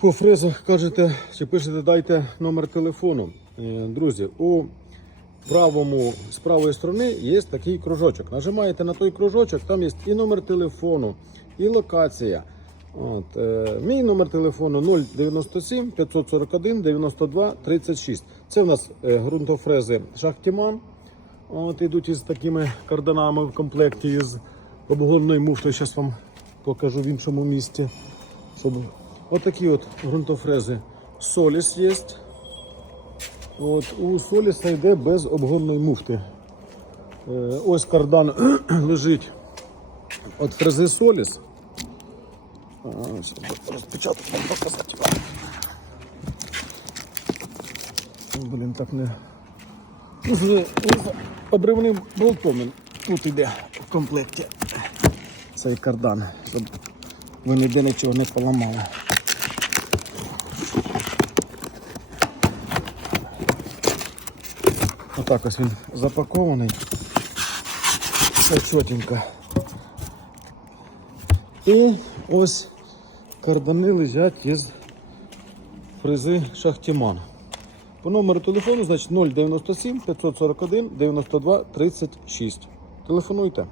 По фрезах кажете, чи пишете, дайте номер телефону. Е, Друзі, у правому з правої сторони є такий кружочок. Нажимаєте на той кружочок, там є і номер телефону, і локація. От, е, мій номер телефону 097 541 92 36. Це в нас е, ґрунтофрези Шахтіман. От ідуть із такими карданами в комплекті з обгонною муфтою. Зараз вам покажу в іншому місці. Щоб... Отакі от ґрунтофрези Соліс є. От, у Соліса йде без обгонної муфти. Е, ось кардан лежить від фрези Соліс. Щас вам. Блін, так не. З обривним болтом тут йде в комплекті. Цей кардан, щоб ви ніде нічого не поламали. Отак ось він запакований. Все чотенько. І ось кардани лежать із фрези Шахтіман. По номеру телефону, значить 097 541 92 36. Телефонуйте.